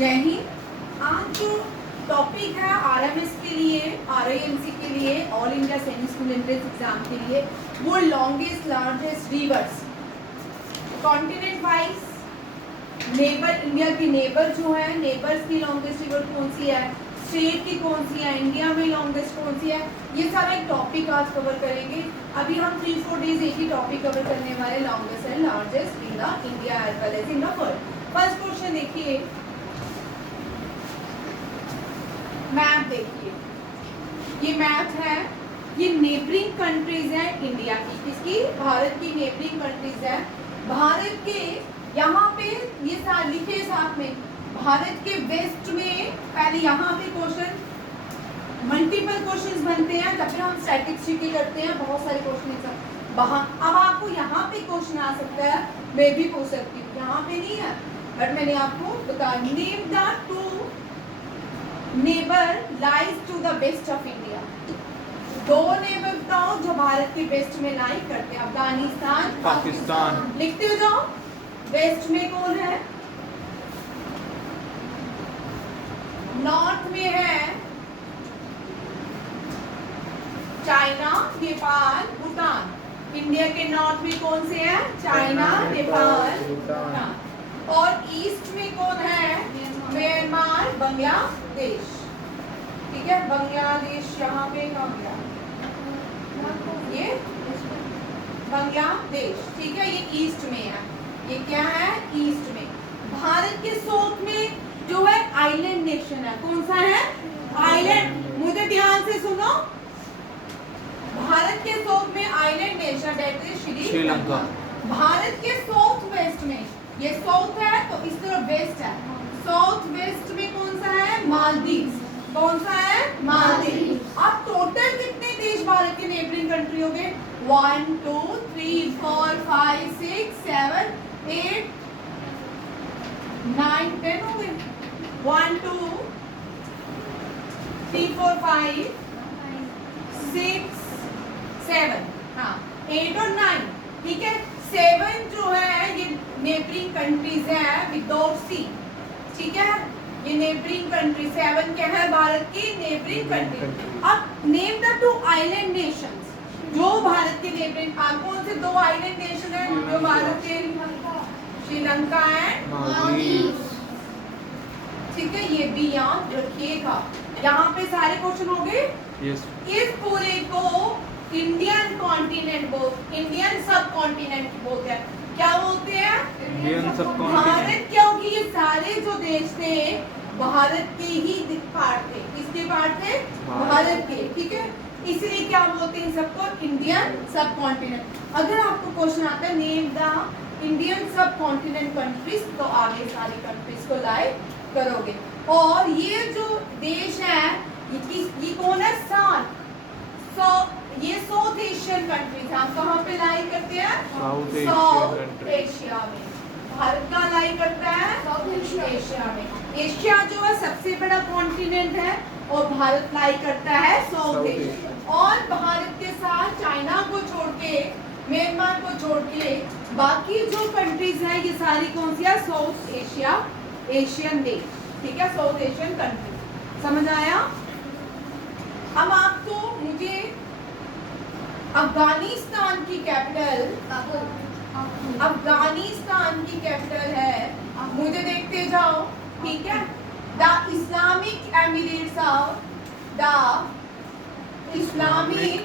जय हिंद। आज जो टॉपिक है आरएमएस के लिए, आरआईएमसी के लिए, all India semi school entrance exam के लिए, वो longest largest reverse continent wise, neighbour India की नेबर जो है, नेबर्स की लॉन्गेस्ट रिवर कौन सी है, स्टेट की कौन सी है, इंडिया में लॉन्गेस्ट कौन सी है, ये सारा एक टॉपिक आज कवर करेंगे। अभी हम 3-4 डेज एक ही टॉपिक कवर करने वाले, longest and largest in the India as well as in the world. First question देखिए, मैप देखिए, ये मैप है, ये नेबरिंग कंट्रीज है इंडिया की, किसकी, भारत की नेबरिंग कंट्रीज है। भारत के यहाँ पे ये लिखे साथ में, भारत के वेस्ट में, पहले यहाँ पे क्वेश्चन मल्टीपल क्वेश्चंस बनते हैं, तब फिर हम स्टैटिस्टिक्स की करते हैं, बहुत सारे क्वेश्चन वहाँ। अब आपको यहाँ पे क्वेश्चन आ सकता है, मैं भी पूछ सकती हूँ, यहाँ पे नहीं है बट मैंने आपको बता, name the two neighbour lies to the west of India. दो नेबर बताओ जो भारत के वेस्ट में लाई करते हैं, अफगानिस्तान, पाकिस्तान। लिखते हो जाओ। वेस्ट में कौन है, नॉर्थ में है चाइना, नेपाल, भूटान। इंडिया के नॉर्थ में कौन से है, चाइना, नेपाल, भूटान। और ईस्ट में कौन है, म्यांमार, बांग्लादेश। ठीक है, बांग्लादेश यहाँ पे कहाँ गया, ये बांग्लादेश। ठीक है, ये ईस्ट में है, ये क्या है, ईस्ट में। भारत के साउथ में जो है आइलैंड नेशन है, कौन सा है, आइलैंड। मुझे ध्यान से सुनो, भारत के साउथ में island nation that is Sri Lanka. Bharat के साउथ वेस्ट में, ये साउथ है तो इस तरफ वेस्ट है, साउथ वेस्ट में कौन सा है, मालदीव। कौन सा है, मालदीव। अब टोटल कितने देश भारत के नेबरिंग कंट्री हो गए, 1 2 3 4 5 6 7 8 9 10 हो गए। 1 2 3 4 5 6 7, हाँ 8 और 9। ठीक है, 7 जो है ये नेबरिंग कंट्रीज है विदाउट सी। ठीक है, ये नेबरिंग कंट्री 7 क्या है, भारत की नेबरिंग कंट्री। अब name the to island Nations जो भारत के नेबरिंग, कौन से दो आइलैंड नेशन है जो भारत के, श्रीलंका एंड मालदीव। ठीक है, ये भी याद रखिएगा। यहाँ पे सारे क्वेश्चन हो गए। इस पूरे को इंडियन कॉन्टिनेंट इंडियन सब कॉन्टिनेंट बोलते हैं। क्या बोलते हैं, इंडियन सब भारत, क्योंकि ये सारे जो देश थे भारत के ही पार्ट थे। किसके पार्ट थे, भारत के। ठीक है, इसलिए क्या बोलते हैं सबको, इंडियन सब कॉन्टिनेंट। अगर आपको क्वेश्चन आता है नेम द इंडियन सब कॉन्टिनेंट कंट्रीज, तो आगे सारी कंट्रीज को लाइक करोगे। और ये जो देश है ये कौन है, ये साउथ एशियन कंट्रीज, हम कहाँ पे लाई करते हैं, साउथ एशिया में। भारत का लाई करता है साउथ एशिया में। एशिया जो है सबसे बड़ा कॉन्टिनेंट है और भारत लाई करता है साउथ एशिया। और भारत के साथ चाइना को छोड़ के, म्यांमार को छोड़ के बाकी जो कंट्रीज है ये सारी कौन सी है, साउथ एशिया, एशियन देश। ठीक है, साउथ एशियन कंट्री। समझ आया। अब आपको मुझे अफगानिस्तान की कैपिटल, अफगानिस्तान की कैपिटल है, मुझे देखते जाओ। ठीक है, the Islamic Emirates of, the Islamic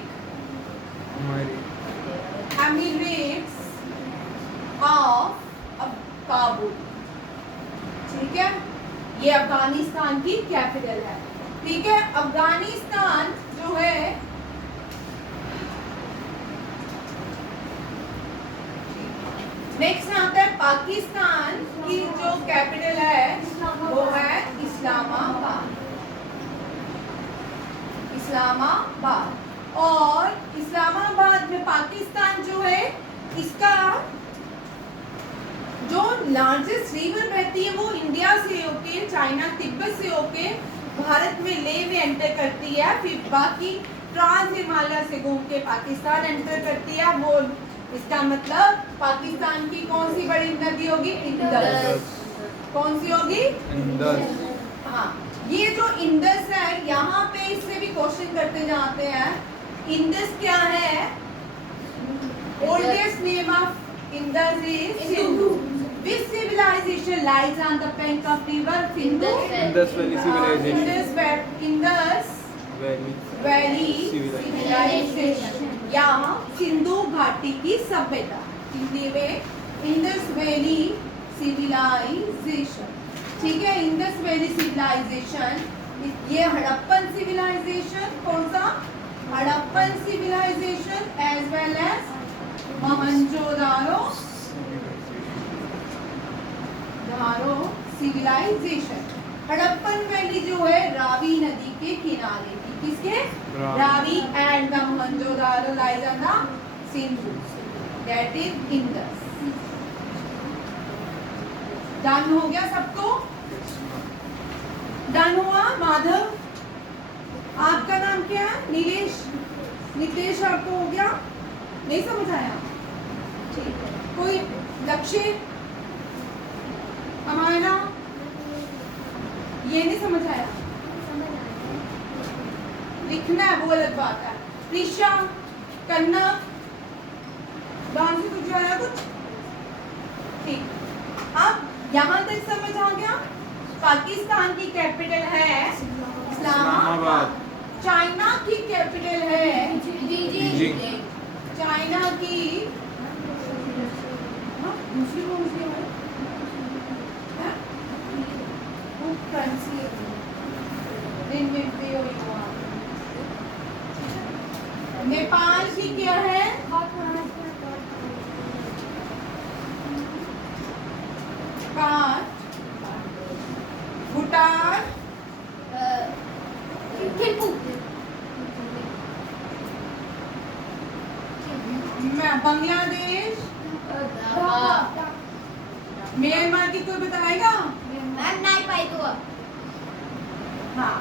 Emirates of Kabul. ठीक है, ये अफगानिस्तान की कैपिटल है। ठीक है, अफगानिस्तान जो है नेक्स्ट आता है, पाकिस्तान की जो कैपिटल है वो है इस्लामाबाद, इस्लामाबाद। और इस्लामाबाद में पाकिस्तान जो है, इसका जो लार्जेस्ट रिवर बहती है वो इंडिया से होके, चाइना तिब्बत से होके भारत में ले में एंटर करती है, फिर बाकी ट्रांस हिमालय से घूम के पाकिस्तान एंटर करती है। वो इसका मतलब पाकिस्तान की कौन सी बड़ी नदी होगी, इंडस। कौन सी होगी? इंडस। हाँ, ये जो इंडस है यहाँ पे इससे भी क्वेश्चन करते जाते हैं। इंडस क्या है? Oldest name of Indus is Sindhu. Which civilization lies on the bank of river Sindhu? Indus valley civilization. Indus Valley civilization या सिंधु घाटी की सभ्यता, हिंदी में इंडस वैली सिविलाइजेशन। ठीक है, इंडस वैली सिविलाइजेशन, ये हड़प्पन सिविलाइजेशन, कौन सा? Harappan civilization as well as Mohenjodaro civilization. Harappan valley जो है रावी नदी के किनारे थी, किसके? Ravi and the Mohenjodaro lies on the Sindhu, that is Indus. Done हो गया सबको? डन हुआ? माधव, आपका नाम क्या है? नीलेश, नितेश, आपको हो गया? नहीं समझ आया? ठीक है, कोई लक्ष्य, अमायना, ये नहीं समझ आया? लिखना है वो अलग बात है। प्रीशा, कन्ना, डांसी तुझे आया कुछ? ठीक, अब यहाँ तक समझ आ गया? पाकिस्तान की कैपिटल है इस्लामाबाद। चाइना की कैपिटल है बीजिंग। चाइना की दूसरी कौन सी है? नेपाल की क्या है? भूटान, बांग्लादेश, म्यांमार की कोई बताएगा? हाँ,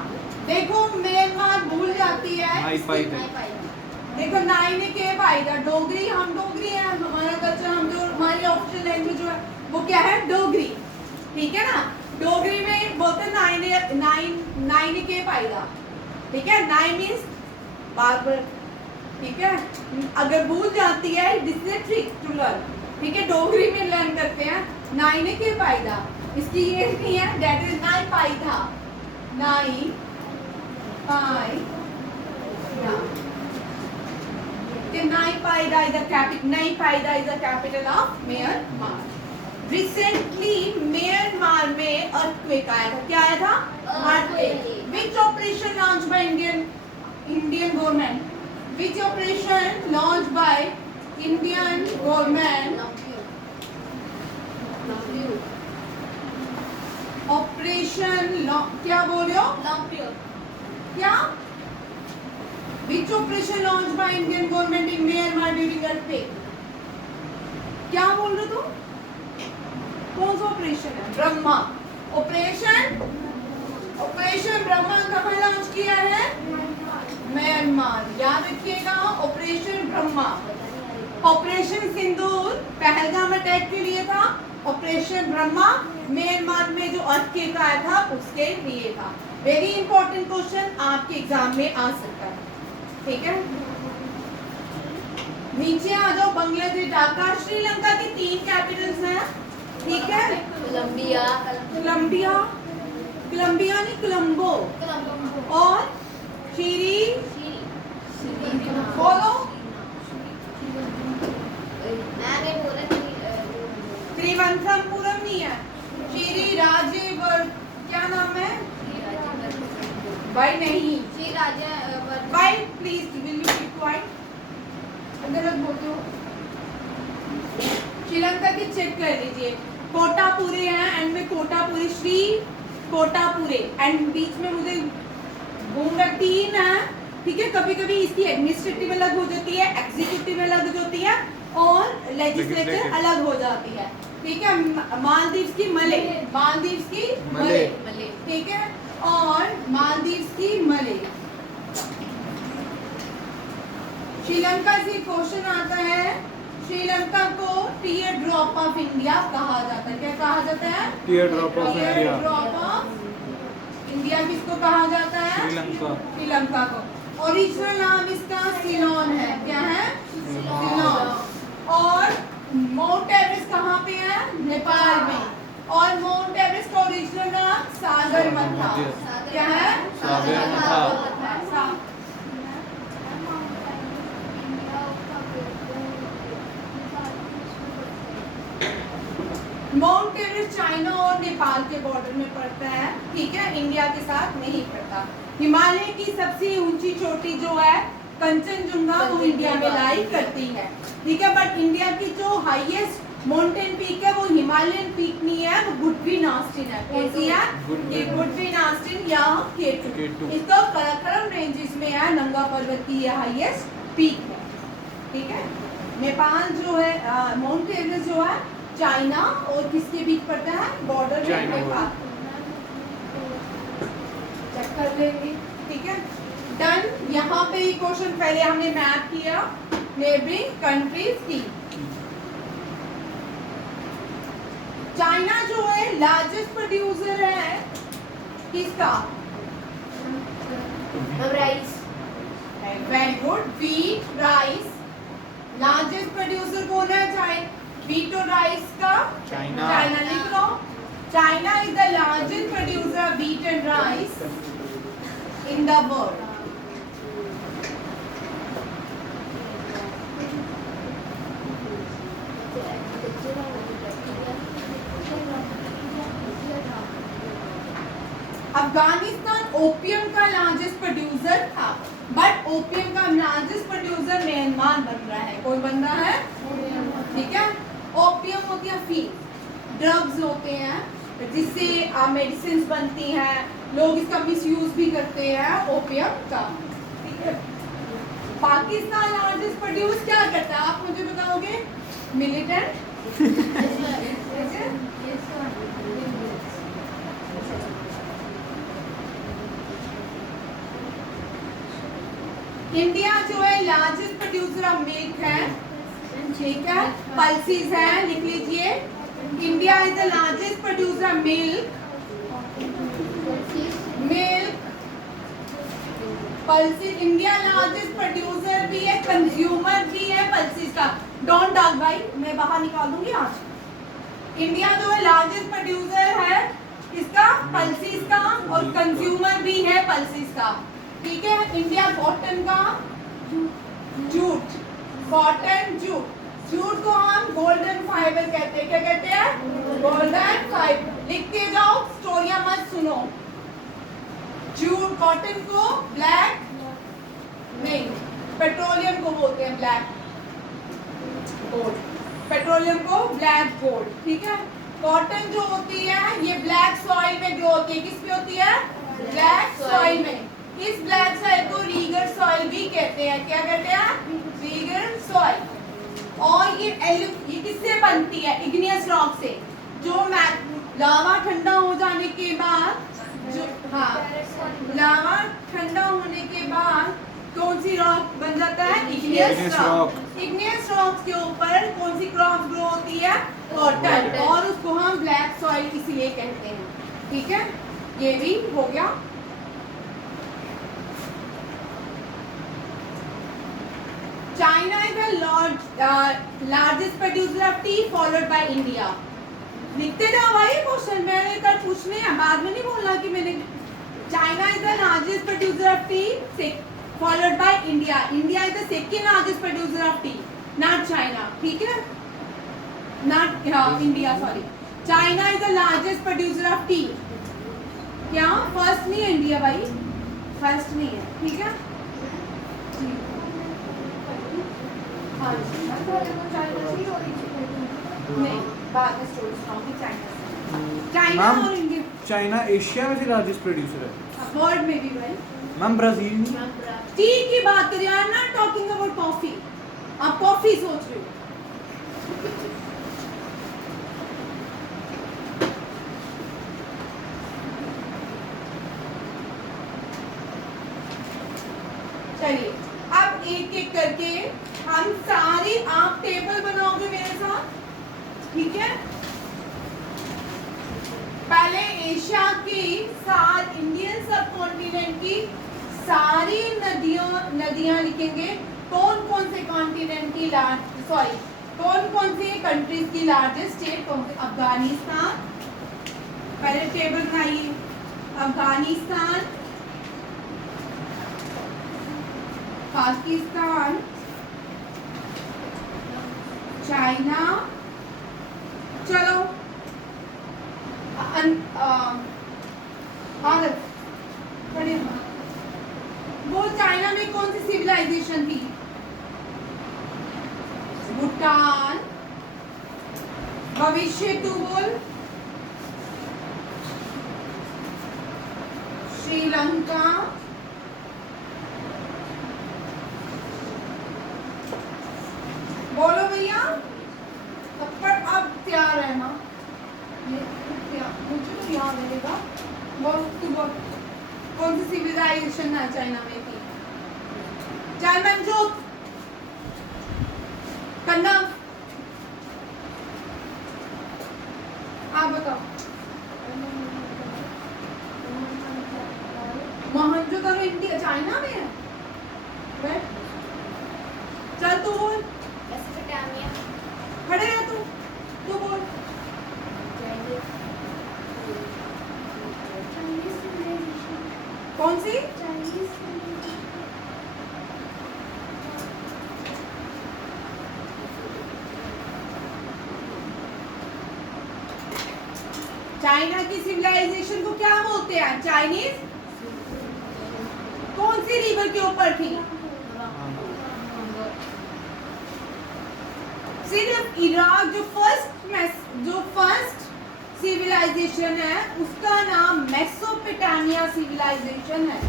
देखो म्यांमार भूल जाती है। देखो नाई ने क्या फायदा? डोगरी, हम डोगरी है, हमारा कल्चर, हम जो हमारी ऑफिशियल लैंग्वेज जो है वो क्या है? डोगरी। ठीक है ना? डोगरी में बोलते नाई ने क्या फायदा? ठीक है, नाई मीन्स बार्बर। ठीक है, अगर भूल जाती है this is trick to learn. ठीक है, डोगरी में लर्न करते हैं। नाई ने क्या फायदा? इसकी ये नहीं है, दैट इज नाई फायदा। नाई फायदा, Nai Paida is the capital. Nai Paida is the capital of Myanmar. Recently, Myanmar में earthquake आया था। क्या आया था? Earthquake. Which operation launched by Indian government? Which operation launched by Indian government? Operation क्या बोल रहे हो? क्या? Which operation launched by Indian government in Myanmar during earthquake? क्या बोल रहे तुम? कौन सा ऑपरेशन है? ब्रह्मा। ऑपरेशन ब्रह्मा कहाँ लॉन्च किया है? म्यांमार। याद रखिएगा, ऑपरेशन ब्रह्मा। ऑपरेशन सिंदूर पहलगाम अटैक के लिए था। ऑपरेशन ब्रह्मा म्यांमार में जो अर्थक्वेक आया था उसके लिए था। वेरी इंपॉर्टेंट क्वेश्चन आपके एग्जाम में आ सकता है। ठीक है, नीचे आ जाओ। बांग्लादेश, ढाका, श्रीलंका की 3 कैपिटल्स हैं। ठीक है, कोलंबिया नहीं, कोलंबो, और बोलो, त्रिवंतपुरम नहीं है, श्री राजेवर, क्या नाम है भाई? नहीं, भाई please will you be quiet? गलत बोलते हो। श्रीलंका की चेक कर लीजिए। कोटापुरे हैं, एंड में कोटापुरे, श्री कोटापुरे, एंड बीच में मुझे घूम रहा 3 है। ठीक है, कभी कभी इसकी एडमिनिस्ट्रेटिव अलग हो जाती है, एग्जीक्यूटिव अलग होती है, और लेजिस्लेचर अलग हो जाती है। ठीक है, मालदीव की मले, मालदीव की मले। ठीक है, और मालदीव की मले। श्रीलंका से क्वेश्चन आता है, श्रीलंका को टीयर ड्रॉप ऑफ इंडिया कहा जाता है। क्या कहा जाता है? Tear drop of tear India. Drop of India किसको कहा जाता है? श्रीलंका। श्रीलंका को। ओरिजिनल नाम इसका सिलोन है। क्या है? सिलोन। और माउंट एवरेस्ट कहाँ पे है? नेपाल में। और माउंट एवरेस्ट का ओरिजिनल नाम सागरमथा। क्या है? सागरमथा। माउंट एवरेस्ट चाइना और नेपाल के बॉर्डर में पड़ता है, ठीक है, इंडिया के साथ नहीं पड़ता। हिमालय की सबसे ऊंची चोटी जो है कंचनजुंगा वो इंडिया में लाई करती है, ठीक है। बट इंडिया की जो हाईएस्ट माउंटेन पीक है वो हिमालयन पीक नहीं है, वो गुडविन ऑस्टिन है। कौन सी है? ये गुडविन ऑस्टिन या K2। इसका काराकोरम रेंजेस में है, नंगा पर्वत की हाईएस्ट पीक है, ठीक है। नेपाल जो है माउंट एवरेस्ट जो है चाइना और किसके बीच पड़ता है? बॉर्डर में नेपाल। चेक कर लेंगे, ठीक है। डन। यहाँ पे ही क्वेश्चन पहले हमने मैप किया नेबरिंग कंट्रीज की। चाइना जो है लार्जेस्ट प्रोड्यूसर है किसका? Rice. Very good. Wheat, rice. Largest producer कौन है? चाइना। व्हीट और राइस का चाइना। चाइना लिख लो। China is the largest producer of wheat and rice in the world. Afghanistan opium का लार्जेस्ट प्रोड्यूसर था, बट ओपियम का लार्जेस्ट प्रोड्यूसर म्यांमार बन रहा है। कौन बन रहा है? ठीक है। ओपियम होती है फीड, ड्रग्स होते हैं जिससे मेडिसिन बनती हैं, लोग इसका मिसयूज भी करते हैं ओपियम का, ठीक है। पाकिस्तान लार्जेस्ट प्रोड्यूस क्या करता है? आप मुझे बताओगे? मिलिटेंट। इंडिया जो है लार्जेस्ट प्रोड्यूसर ऑफ मिल्क है, ठीक है। पल्सीज है, लिख लीजिए। India is the largest producer of milk. Pulses. India largest producer भी है, कंज्यूमर भी है पल्सीज का। डोंट डॉग भाई, मैं बाहर निकाल दूंगी आज। इंडिया जो है लार्जेस्ट प्रोड्यूसर है इसका पल्सीज का, और कंज्यूमर भी है पल्सीज का, ठीक है। इंडिया कॉटन का जूट, कॉटन जूट। जूट को हम गोल्डन फाइबर कहते हैं। क्या कहते हैं? Golden fibre. लिखते जाओ, स्टोरिया मत सुनो। जूट, कॉटन को ब्लैक नहीं, पेट्रोलियम को बोलते हैं ब्लैक गोल्ड, पेट्रोलियम को ब्लैक गोल्ड, ठीक है। कॉटन जो होती है ये ब्लैक सॉइल में ग्रो होती है। किस पे होती है? ब्लैक सॉइल में। इस ब्लैक सॉइल को रीगर सॉइल भी कहते हैं। क्या कहते हैं? Rigger soil. और ये किससे बनती है? इग्नियस रॉक से। जो लावा ठंडा हो जाने के बाद जो लावा ठंडा होने के बाद कौन सी रॉक बन जाता है? Igneous rock. इग्नियस रॉक के ऊपर कौन सी क्रॉप ग्रो होती है? कॉटन। और उसको हम ब्लैक सॉइल इसलिए कहते हैं, ठीक है। ये भी हो गया। China is the largest producer of tea, followed by India. लिखते जाओ भाई क्वेश्चन, मैंने कल पूछने हैं, बाद में नहीं बोलना कि मैंने। China is the largest producer of tea, followed by India. India is the second largest producer of tea, not China, ठीक है? Not India, sorry. China is the largest producer of tea. क्या फर्स्ट नहीं है India भाई, first नहीं है, ठीक है। नहीं, बाद में स्टोरी सुनाऊंगी। चाइना और इंडिया। चाइना एशिया में से लार्जेस्ट प्रोड्यूसर है, वर्ल्ड में भी भाई। Ma'am Brazil. टी की बात करें, I am not talking about coffee. आप कॉफी सोच रहे हो। चलिए अब एक एक करके हम सारी आप टेबल बनाओगे मेरे साथ, ठीक है। पहले एशिया की इंडियन सब कॉन्टिनेंट की सारी नदियां लिखेंगे। कौन कौन से कॉन्टिनेंट की कौन कौन से कंट्रीज की लार्जेस्ट स्टेट कौन से? अफगानिस्तान, पहले टेबल बनाइए। अफगानिस्तान, पाकिस्तान, चाइना, चलो भारत, वो चाइना में कौन सी सिविलाइजेशन थी? भूटान, भविष्य तू बोल। श्रीलंका, बोलो भैया, पर अब तैयार है ना? मुझे तो याद रहेगा। बोल तू बोल, कौन सी सिविलाइजेशन है चाइना में थी? चाइमनजोत, कन्नम, आप बताओ। मोहनजोदड़ो इंडिया चाइना में है? चल तू बोल। खड़े रह तू बोल। कौन सी? चाइना की सिविलाइजेशन को क्या बोलते हैं? चाइनीज। कौन सी रिवर के ऊपर थी? सिर्फ इराक जो फर्स्ट सिविलाइजेशन है उसका नाम मेसोपोटामिया सिविलाइजेशन है।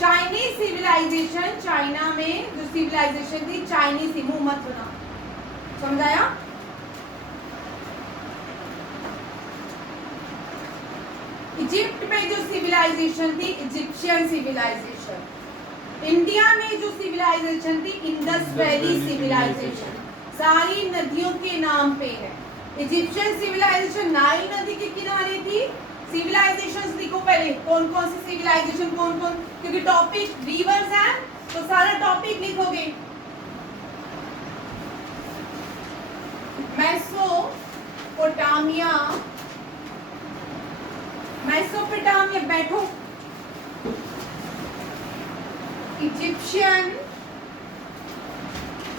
चाइनीज सिविलाइजेशन, चाइना में जो सिविलाइजेशन थी चाइनीज थी। मुंह मत बना, समझाया? इजिप्ट में जो सिविलाइजेशन थी इजिप्शियन सिविलाइजेशन। इंडिया में जो सिविलाइजेशन थी इंडस वैली सिविलाइजेशन। सारी नदियों के नाम पे है। इजिप्शियन सिविलाइजेशन नाइल नदी के किनारे थी। सिविलाइजेशंस लिखो पहले, कौन कौन सी सिविलाइजेशन, कौन कौन, क्योंकि टॉपिक रिवर्स है तो सारा टॉपिक लिखोगे। मेसोपोटामिया, बैठो। इजिप्शियन,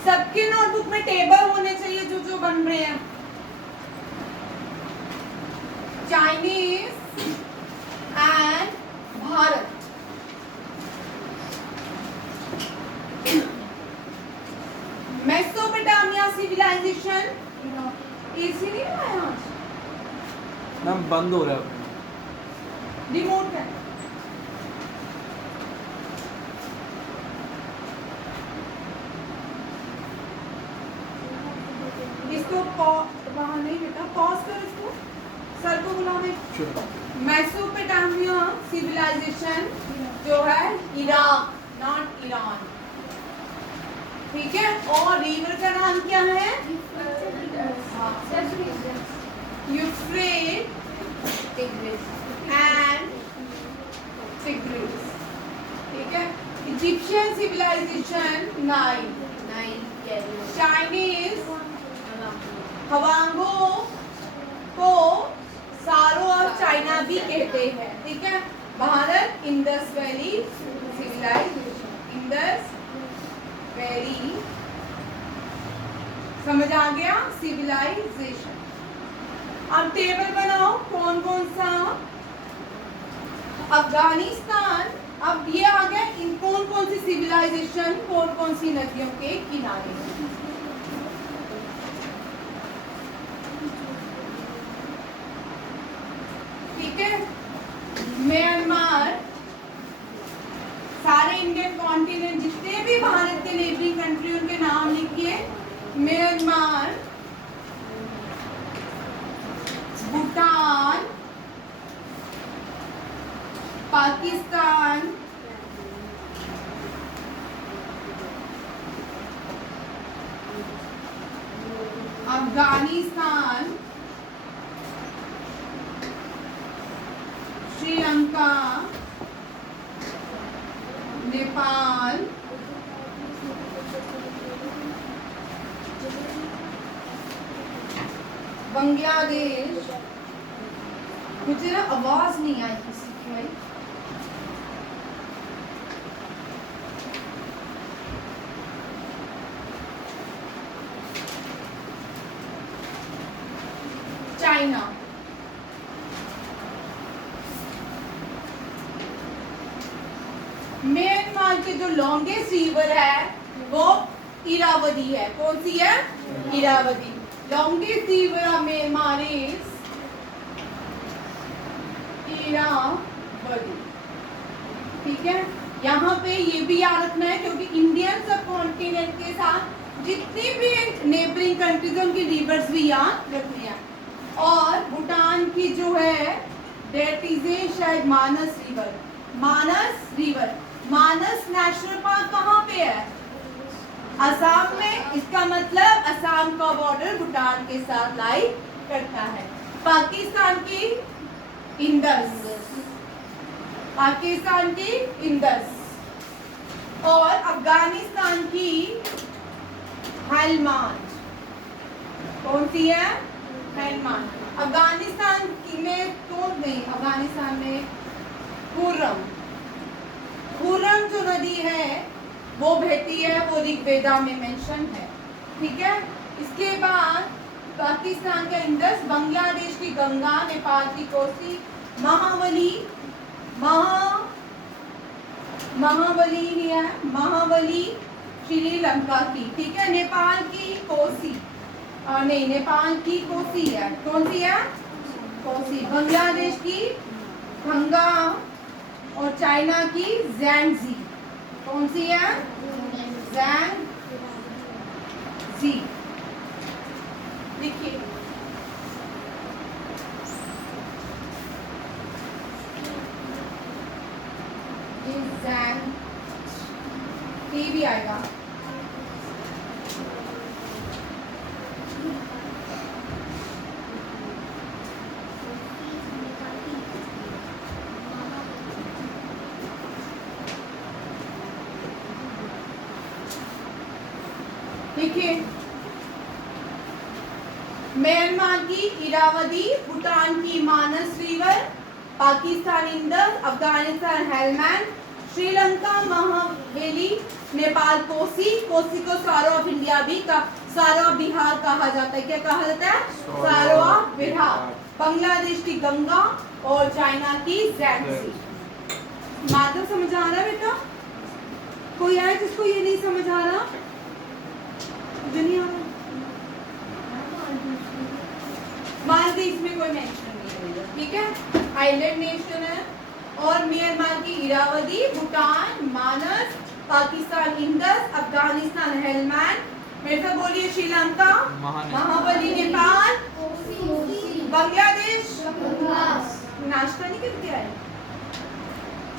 सबके नोटबुक में टेबल होने चाहिए जो जो बन रहे हैं। Chinese and Bharat. Mesopotamia civilization. AC नहीं आया आज? मैम बंद हो रहा है। रिमोट है। इसको वहां नहीं बेटा, पॉज कर इसको, सर को बुला मैं। मेसोपोटामिया सिविलाइजेशन जो है इराक, नॉट ईरान, ठीक है। और रिवर का नाम क्या है? यूफ्रेट एंड टिग्रिस, ठीक है। Egyptian civilization Nile. Chinese Hwang Ho को सारो ऑफ चाइना भी कहते हैं, ठीक है। Bharat Indus valley civilization, Indus valley, समझ आ गया? सिविलाइजेशन। अब टेबल बनाओ, कौन कौन सा? अफगानिस्तान, अब ये आ गया इन कौन कौन सी सिविलाइजेशन कौन कौन सी नदियों के किनारे। ठीक है। म्यांमार, सारे इंडियन कॉन्टिनेंट जितने भी भारत के नेबरिंग कंट्री उनके नाम लिखिए। म्यांमार, भूटान, पाकिस्तान, श्रीलंका, नेपाल, बांग्लादेश, मुझे ना आवाज नहीं आई किसी की भाई, चाइना, म्यांमार की जो लॉन्गेस्ट रिवर है वो इरावदी है। कौन सी है? Irrawaddy. Longest river of Myanmar is Irrawaddy. ठीक है, यहाँ पे ये भी याद रखना है क्योंकि इंडियन सब कॉन्टिनेंट के साथ जितनी भी नेबरिंग कंट्रीज है उनकी रिवर्स भी याद रखनी है। और भूटान की जो है डेट इज ए शायद मानस रिवर। मानस रिवर, मानस नेशनल पार्क कहाँ पे है? असम में। इसका मतलब असम का बॉर्डर भूटान के साथ लाई करता है। पाकिस्तान की इंदस, पाकिस्तान की इंदस, और अफगानिस्तान की हेलमांड। कौन सी है? हेलमांड। अफगानिस्तान की में तो नहीं, अफगानिस्तान में खुर्रम, खुर्रम जो नदी है वो बहती है, वो ऋग्वेदा में मेंशन है। ठीक है, इसके बाद पाकिस्तान का इंदस, बांग्लादेश की गंगा, नेपाल की कोसी, महाबली, महाबली ही है, महाबली श्रीलंका की। ठीक है, नेपाल की कोसी, नहीं नेपाल की कोसी है। कौन सी है? कोसी। बांग्लादेश की गंगा और चाइना की ज़ैंगजी। कौन सी है? ज़ैंगजी। देखिए ये भी आएगा। देखिए, म्यांमार की इरावदी, भूटान की मानस रिवर, पाकिस्तान इंदस, अफगानिस्तान हेलमैंड, श्रीलंका महाबली, नेपाल कोसी। कोसी को सारो ऑफ इंडिया भी का सारो ऑफ बिहार कहा जाता है। क्या कहा जाता है? सारो ऑफ बिहार। बांग्लादेश की गंगा और चाइना की ज़ैंगजी। माधव समझ आ रहा है बेटा? कोई है जिसको ये नहीं समझ आ रहा? मुझे नहीं आ रहा। मालदीव में कोई मेंशन नहीं है। ठीक है, आइलैंड नेशन है। और म्यांमार की इरावदी, भूटान मानस, पाकिस्तान इंदस, अफगानिस्तान हेलमैंड। मेरे से बोलिए, श्रीलंका महाबली, नेपाल बांग्लादेश नाश्ता नहीं करके आए,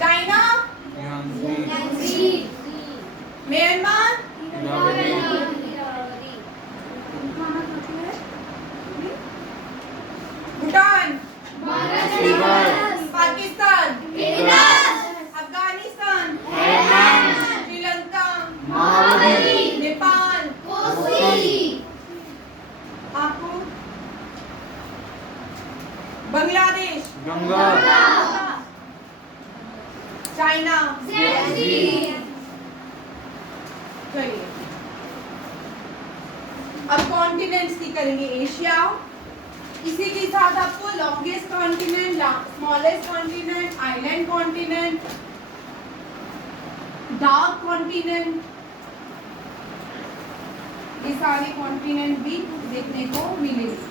चाइना म्यांमार भूटान पाकिस्तान अफगानिस्तान श्रीलंका नेपाल। आपको बांग्लादेश गंगा, चाइना। चलिए, अब कॉन्टिनेंट्स की करेंगे। एशिया, इसी के साथ आपको longest continent, smallest continent, island continent, dark continent, ये सारे कॉन्टिनेंट भी देखने को मिलेंगे।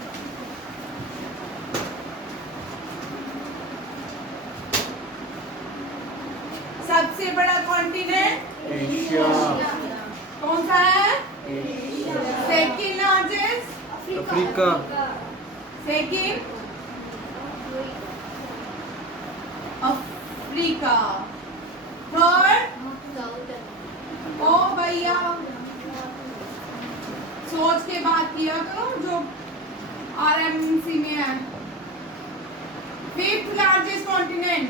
सबसे बड़ा कॉन्टिनेंट एशिया, कौन सा है? Asia, second largest Africa, second Africa, third ओ भैया सोच के बात किया करो जो आरएमसी में है। Fifth largest continent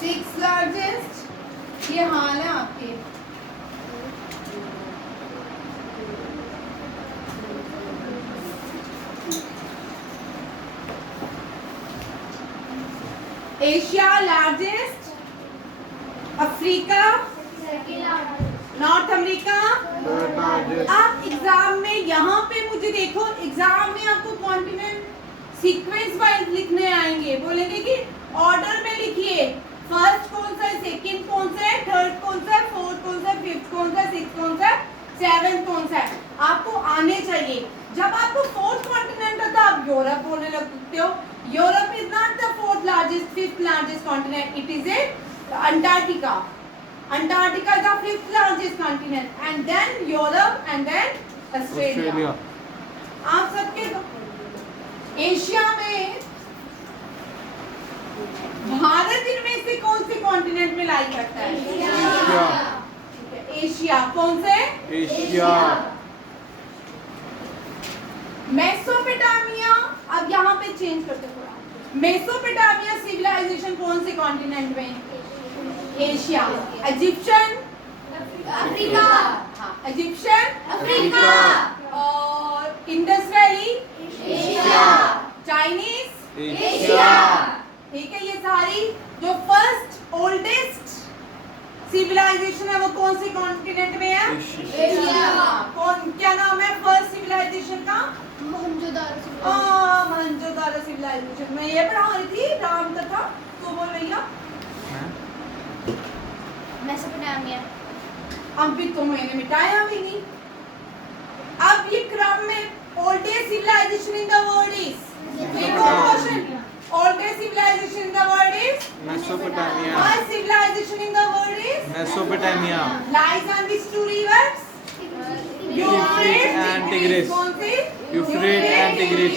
six largest ये हाल है आपके। Asia largest, Africa, north America. आप एग्जाम में यहाँ पे मुझे देखो, एग्जाम में आपको कॉन्टिनेंट सीक्वेंस वाइज लिखने आएंगे। बोलेंगे कि ऑर्डर में लिखिए, फर्स्ट कौन सा है, सेकंड कौन सा है, थर्ड कौन सा है, फोर्थ कौन सा है, फिफ्थ कौन सा है, सिक्स्थ कौन सा है, सेवेंथ कौन सा है, आपको आने चाहिए। जब आपको फोर्थ कॉन्टिनेंट होता है आप यूरोप बोलने लगते हो। Europe is not the fourth largest, fifth largest continent, it is a Antarctica. Antarctica is the fifth largest continent and then Europe and then Australia. आप सबके एशिया में भारत इनमें से कौन से कॉन्टिनेंट में लाई करता है? एशिया। कौन से? एशिया। मेसोपोटामिया, अब यहाँ पे चेंज करते थोड़ा। मेसोपोटामिया सिविलाइजेशन कौन से कॉन्टिनेंट में? एशिया। Egyptian Africa. हाँ, इजिप्शियन अफ्रीका। और Indus valley Asia. Chinese Asia. ठीक है, ये सारी जो फर्स्ट ओल्डेस्ट सिविलाइजेशन है वो कौन से कॉन्टिनेंट में है? एशिया। कौन, क्या नाम है फर्स्ट सिविलाइजेशन का? मोहनजोदारो। मोहनजोदारो सिविलाइजेशन। मैं ये पढ़ा रही थी राम कथा, तो बोल भैया मेसोपोटामिया। अब भी तो मैंने मिटाया भी नहीं। अब ये क्रम में oldest civilization in the world is, देखो question, oldest civilization in the world is Mesopotamia. first civilization in the world is Mesopotamia. lies on which two rivers? Euphrates and Tigris. कौन सी? Euphrates and Tigris.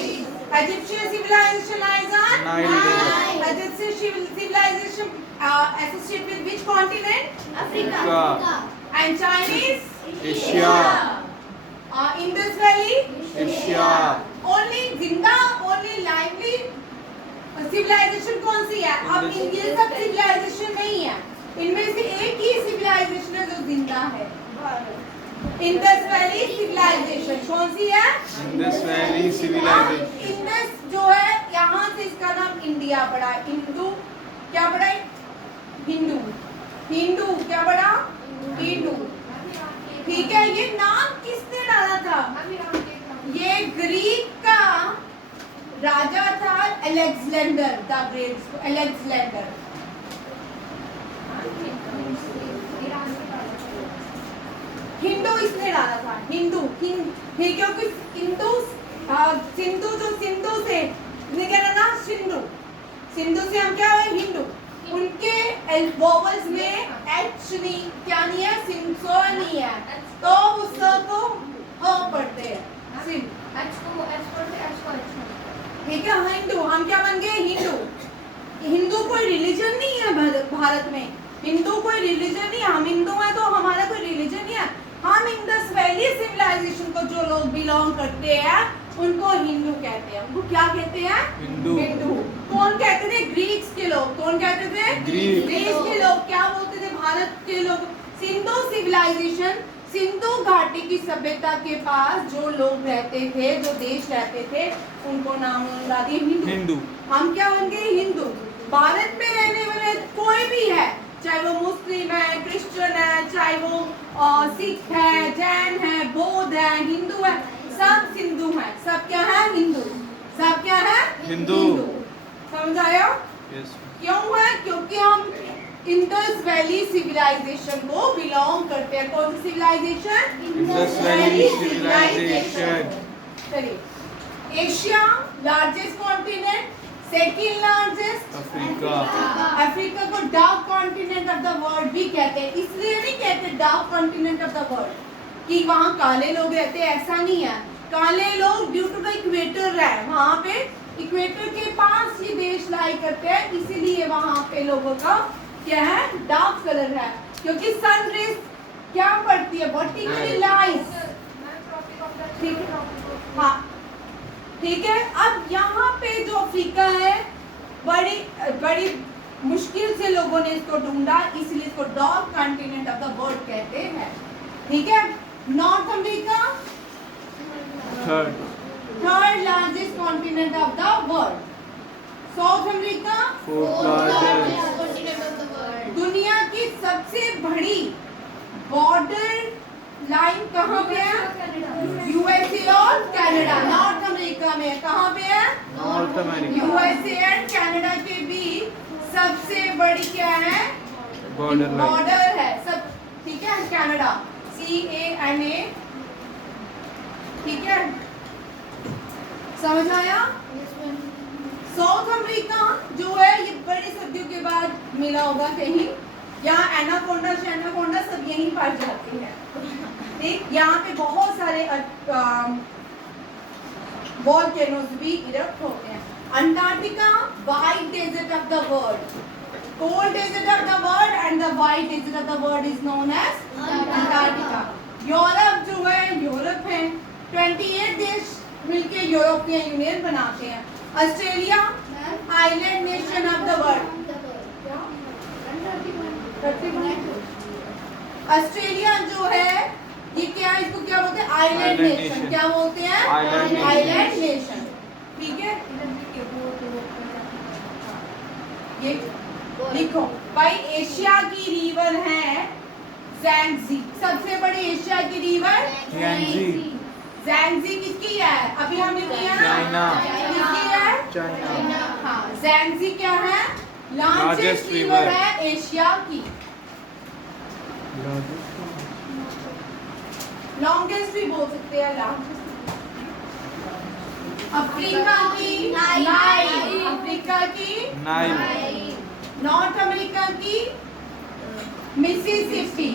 Egyptian civilization lies on Nile River. Egyptian civilization associated with which continent? Africa. Africa. And Chinese? Asia. Indus Valley? Asia. Only जिंदा, only lively civilisation कौन सी है? अब ये सब civilisation नहीं है, इनमें से एक ही सिविलाइजेशन है जो जिंदा है, इंडस वैली सिविलाइजेशन। कौन सी है? Indus Valley Civilization. इंडस जो है यहाँ से इसका नाम इंडिया पड़ा। हिंदू क्या पड़ा? हिंदू। हिंदू क्या पड़ा? हिंदू। ठीक है, ये नाम किसने डाला था? ये ग्रीक का राजा था Alexander the great. Alexander Hindu इसने डाला था। हिंदू क्योंकि हिंदू सिंधु, जो सिंधु से क्या ना सिंधु, सिंधु से हम क्या है? हिंदू। उनके वोवल्स में एच नहीं, क्या नहीं है? सिंसो नहीं है, तो उसको हो पढ़ते हैं सिंध। ठीक है, हिंदू। हम क्या बन गए? हिंदू। हिंदू कोई रिलीजन नहीं है भारत में, हिंदू कोई रिलीजन नहीं है। हम हिंदू हैं तो हमारा कोई रिलीजन नहीं है। हम इंडस वैली सिविलाइजेशन को जो लोग बिलोंग करते हैं उनको हिंदू कहते हैं। उनको क्या कहते हैं? हिंदू। हिंदू। कौन कहते थे? ग्रीक्स के लोग। कौन कहते थे? ग्रीक्स के लोग। क्या बोलते थे भारत के लोग? सिंधु सिविलाइजेशन, सिंधु घाटी की सभ्यता के पास जो लोग रहते थे, जो देश रहते थे, उनको नाम लगा दिए हिंदू। हम क्या बन गए? हिंदू। भारत में रहने वाले कोई भी है, चाहे वो मुस्लिम है, क्रिश्चियन है, चाहे वो सिख है, जैन है, बौद्ध है, हिंदू है, सब सिंधु है। सब क्या है? हिंदू। सब क्या है? हिंदू। समझ आया? Yes. क्यों है? क्योंकि हम इंडस वैली सिविलाइजेशन को बिलोंग करते हैं। कौन सी सिविलाइजेशन? Indus Valley Civilization. चलिए, Asia largest continent, second largest Africa. Africa को dark continent of the world भी कहते हैं। इसलिए नहीं कहते dark continent of the world कि वहाँ काले लोग रहते हैं, ऐसा नहीं है। काले लोग ड्यू टू द इक्वेटर है, वहाँ पे इक्वेटर के पास ये देश लाई करते हैं, इसीलिए वहाँ पे लोगों का क्या है? डार्क कलर है, क्योंकि सन रेज क्या पड़ती है? वर्टिकली लाइज बड़ी मुश्किल से लोगों ने इसको ढूंढा, इसलिए इसको dog continent of the world कहते हैं। ठीक है। North America third third largest continent of the world. South America fourth largest continent of the world. दुनिया की सबसे बड़ी बॉर्डर लाइन कहाँ पे है? यूएसए और कनाडा। नॉर्थ अमेरिका में कहाँ पे है? North America USA and Canada के बीच सबसे बड़ी क्या है? बॉर्डर लाइन बॉर्डर है सब। ठीक है। Canada CANA। ठीक है, समझ आया? साउथ अमेरिका जो है ये बड़ी सदियों के बाद मिला होगा कहीं। यहाँ एनाकोंडा शैनाकोंडा सब यहीं पाई जाती है। ठीक, यहाँ पे बहुत सारे वोल्केनोज भी इरप्ट होते हैं। Antarctica white desert of the world, cold desert of the world and the white desert of the world is known as Antarctica. Europe जो है, यूरोप है 28 देश मिलके यूरोपियन यूनियन बनाते हैं। Australia island nation of the world. Australia जो है ये क्या है, इसको क्या बोलते हैं? Island Island nation. nation। क्या बोलते हैं? Island nation। Island nation. ठीक है, ये लिखो भाई। एशिया की रिवर है ज़ैंगज़ी। सबसे बड़ी एशिया की रिवर Yangtze। ज़ैंगज़ी किसकी है? अभी हमने किया ना, चाइना। किसकी है? चाइना। हाँ, ज़ैंगज़ी क्या है? Largest Largest river river। है एशिया की। लॉन्गेस्ट भी बोल सकते हैं, लार्जेस्ट। अफ्रीका की नाइल। अफ्रीका की नाइल। नॉर्थ अमेरिका की मिसिसिपी।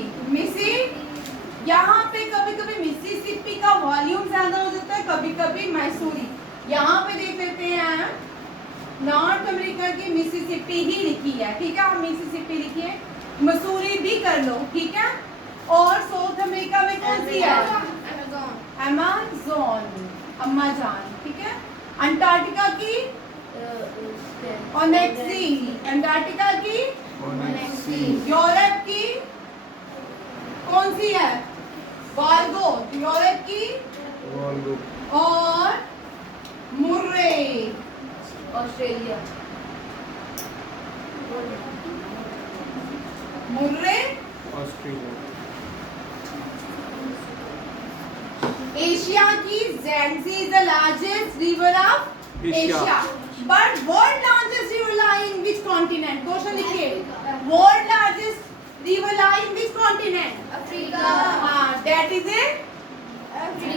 यहाँ पे कभी कभी मिसिसिपी का वॉल्यूम ज्यादा हो जाता है, कभी कभी मैसूरी। यहाँ पे देख लेते हैं नॉर्थ अमेरिका की मिसिसिपी ही लिखी है। ठीक है, आप मिसिसिपी लिखिए, मसूरी भी कर लो। ठीक है। और साउथ अमेरिका में कौन सी है? Amazon, Amazon. ठीक है। अंटार्कटिका की ओनेक्सी। अंटार्कटिका की यूरोप की कौन सी है? वाल्गो। यूरोप की और Murray Australia. Murray Australia. Asia की Yangtze is the largest river of Asia. Asia. But world largest river lie in which continent? Question लिखिए, world largest river lie in which continent? हाँ, that is a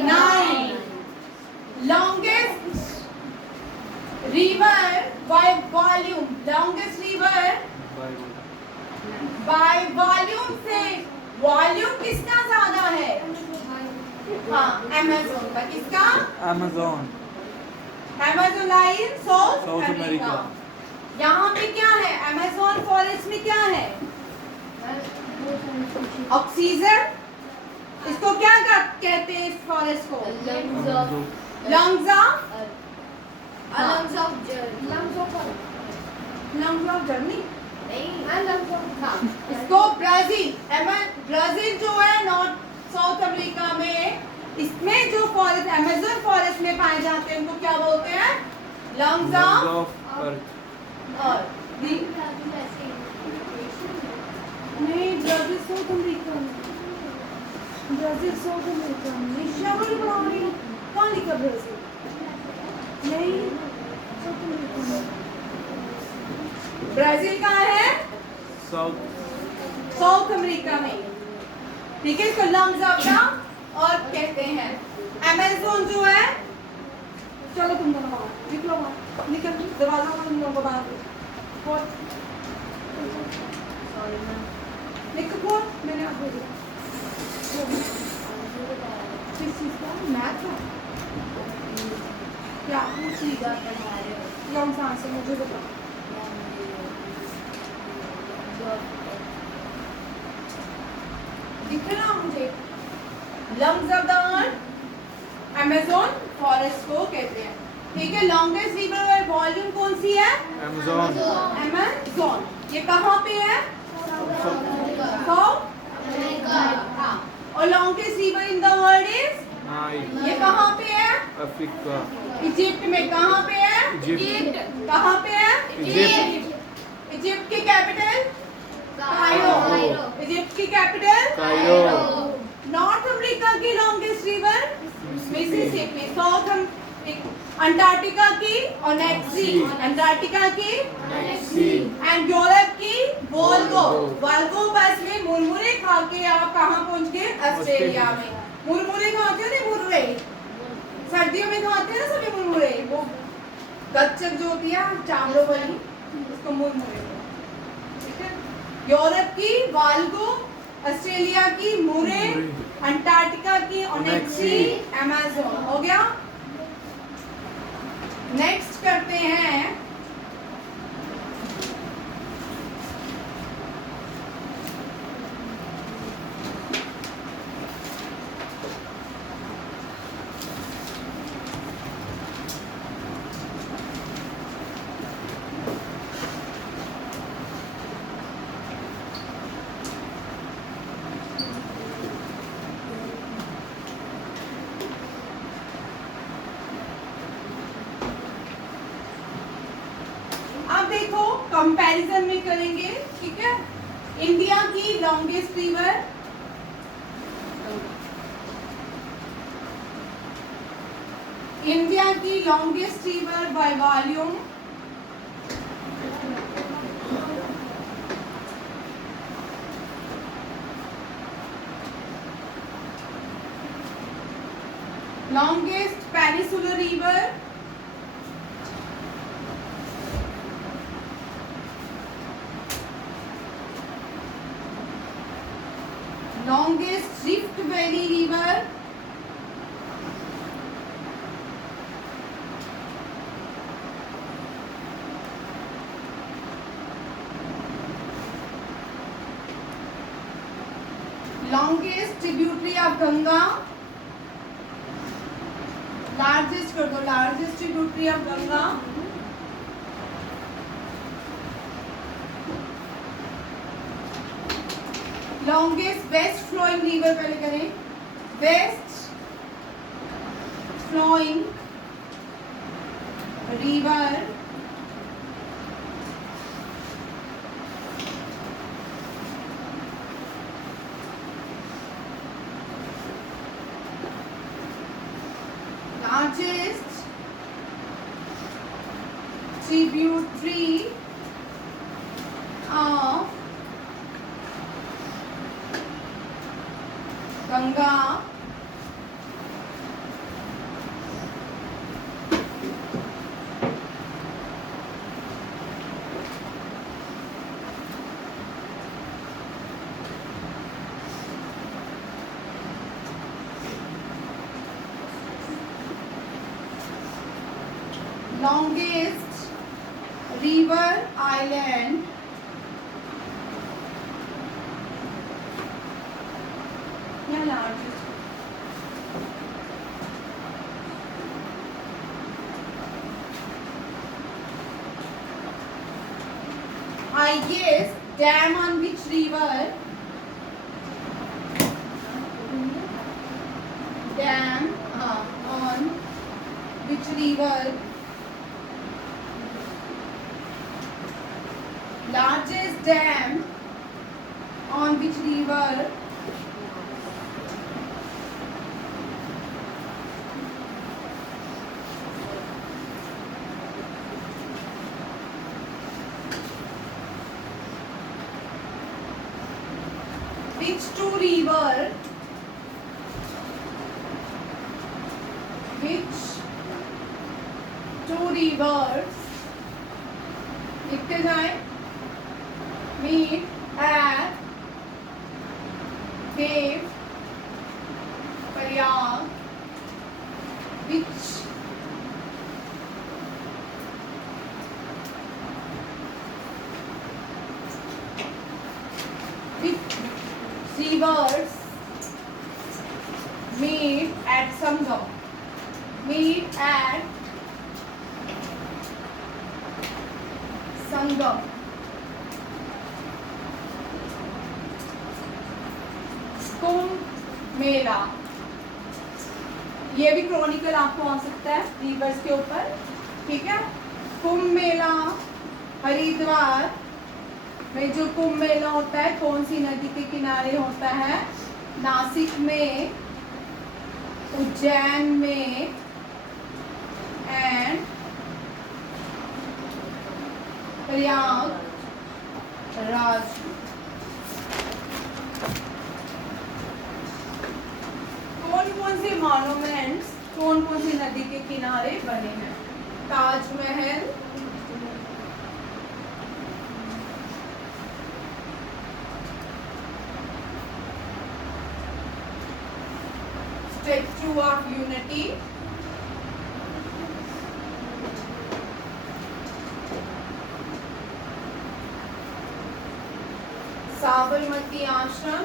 Nile. Longest river by volume, longest river by volume से volume किसका ज्यादा है? हाँ, Amazon का। किसका? Amazon. Amazon line South South America. America। यहाँ पे क्या है? अमेज़न फॉरेस्ट में क्या है? ऑक्सीजन। इसको क्या कहते हैं इस फॉरेस्ट को? Lungs of journey. हाँ, इसको ब्राजील, ब्राजील जो है नॉर्थ साउथ अमेरिका में, इसमें जो फॉरेस्ट अमेज़न फॉरेस्ट में पाए जाते हैं उनको क्या बोलते हैं? Lungs of earth. नहीं, ब्राजील साउथ अमेरिका में। ब्राजील साउथ अमेरिका में। शहर बनाई कहाँ लिखा ब्राजील? नहीं, साउथ अमेरिका में। ब्राजील कहाँ है? साउथ अमेरिका में। ठीक है, इसको लंग्स ऑफ द अर्थ कहते हैं। अमेज़न जो है, चलो तुम दोनों बाहर निकलो, बाहर निकल, दरवाजा खोलो तुम लोगों को बाहर। निकलो, मैंने आपको दिया किस चीज़ का? मैथ का। क्या कौन सा आंसर मुझे बताओ। दिख रहा मुझे? Lungs of the earth Amazon forest को कहते हैं। ठीक है, लॉन्गेस्ट रिवर बाय वॉल्यूम कौन सी है? Amazon. अमेज़न। ये कहाँ पे है? साउथ। हाँ, और longest river in the world is, Nile. ये कहाँ पे है? Africa. इजिप्ट में। कहाँ पे है? Egypt. कहाँ पे है? Egypt. इजिप्ट की कैपिटल? कायरो। कायरो। इजिप्ट की कैपिटल? Cairo. नॉर्थ अमेरिका की longest river Mississippi. South Antarctica की ओनेक्सी। अंटार्कटिका की Next sea. एंड यूरोप की वोल्गो। वोल्गो। वोल्गो बस में मुरमुरे खा के आप कहाँ पहुंच गए? ऑस्ट्रेलिया में। मुरमुरे खाते हो ना, मुरमुरे सर्दियों में खाते हैं ना सभी मुरमुरे, वो गच्चक जो होती है चावलों वाली, उसको मुरमुरे बोलते हैं। ठीक है, यूरोप की वाल्गो, ऑस्ट्रेलिया की मुरे, अंटार्कटिका की ओनेक्सी, अमेज़न। हो गया। नेक्स्ट करते हैं देखो कंपैरिजन में करेंगे। ठीक है, इंडिया की लॉन्गेस्ट रिवर, इंडिया की longest river by volume, longest peninsular river, longest Rift Valley river, longest tributary of Ganga, largest कर दो, largest tributary of Ganga, longest west flowing river पहले करें, west flowing river, largest tributary of Ganga, longest river island, या largest, highest dam on which river, dam on which river, largest dam on which river, which two river, which two rivers लिखते जाए meet at Dev Prayag, which rivers meet at Sangam, meet at संगम, कुंभ मेला, ये भी Chronicle आपको आ सकता है reverse के ऊपर, ठीक है। कुंभ मेला हरिद्वार में जो कुंभ मेला होता है कौन सी नदी के किनारे होता है? नासिक में, उज्जैन में एंड प्रयागराज। कौन कौन से मॉन्यूमेंट्स कौन कौन सी नदी के किनारे बने हैं? Taj Mahal, statue of unity, Sabarmati आश्रम,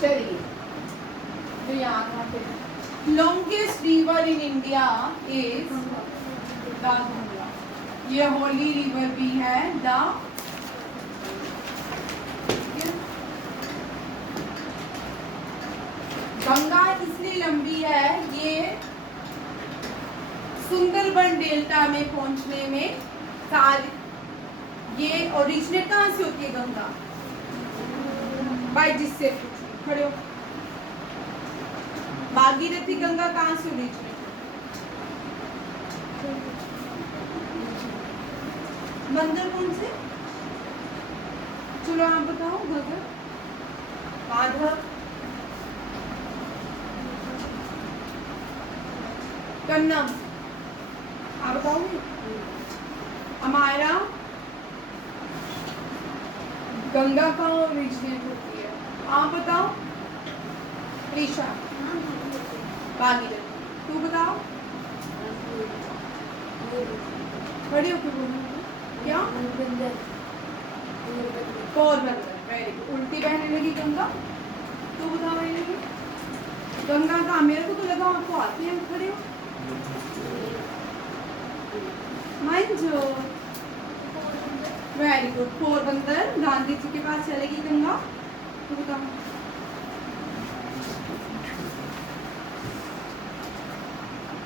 चलिए जो याद है, longest river in India is the Ganga. ये होली रिवर भी है द, गंगा इसलिए लंबी है, ये सुंदरबन डेल्टा में पहुंचने में ये ओरिजिनेट कहाँ से होती है गंगा? बाई जिससे खड़े हो, भागीरथी गंगा कहाँ से ओरिजिनेट? बंदरपुर से। चलो आप बताओ। गंगा, माधव, कन्नम, आप बताओगे? हमारा गंगा कहाँ ओरिजिनेट होती है? आप बताओ। ऋषा, भागीरथी, तू बताओ। खड़ी होकर बोलो क्या? Porbandar, very good. उल्टी बहने लगी गंगा, तू बताओ। बहने लगी गंगा का, मेरे को तो लगा आपको आती है। खड़े हो मंजू, वेरी गुड। पोरबंदर, गांधी जी के पास चलेगी गंगा, तू बताओ।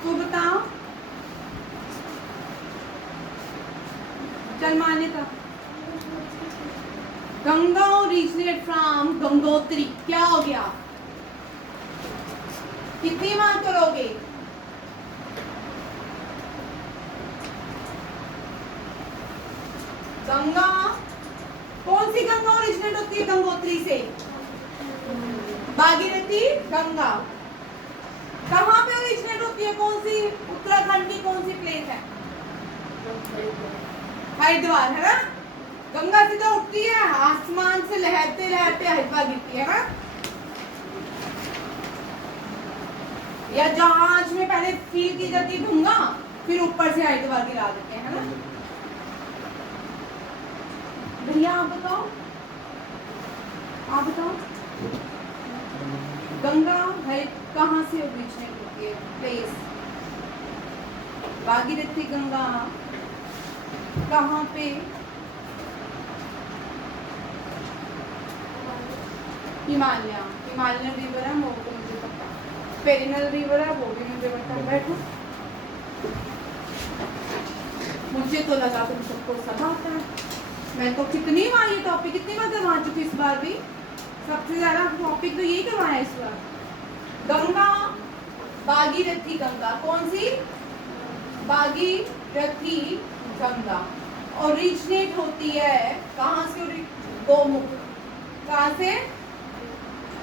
तू बताओ। चल मान्यता, गंगा ओरिजिनेट फ्रॉम गंगोत्री। क्या हो गया? कितनी मार्क करोगे? गंगा, कौन सी गंगा ओरिजिनेट होती है गंगोत्री से? भागीरथी गंगा कहाँ पे ओरिजिनेट होती है? कौन सी उत्तराखंड की कौन सी प्लेस है? हरिद्वार, है ना। गंगा सीधा उठती है, आसमान से लहरते लहरते हरिद्वार गिरती है ना। या जहाज में पहले फील की जाती है गंगा, फिर ऊपर से हरिद्वार गिरा देते हैं, है ना। भैया आप बताओ, आप बताओ। गंगा है कहाँ से ओरिजिनेट होती है? प्लेस। भागीरथी गंगा कहाँ पे? हिमालय पे। हिमालयन रिवर है वो तो मुझे पता, पेरिनल रिवर है वो भी मुझे पता। बैठो, मुझे तो लगा तुम सबको सब आता है। मैं तो कितनी बार ये टॉपिक कितनी बार करवा चुकी इस बार भी, सबसे ज्यादा टॉपिक तो यही करवाया इस बार। गंगा, भागीरथी गंगा, कौन सी? भागीरथी गंगा ओरिजिनेट होती है कहाँ से? गोमुख। कहाँ से?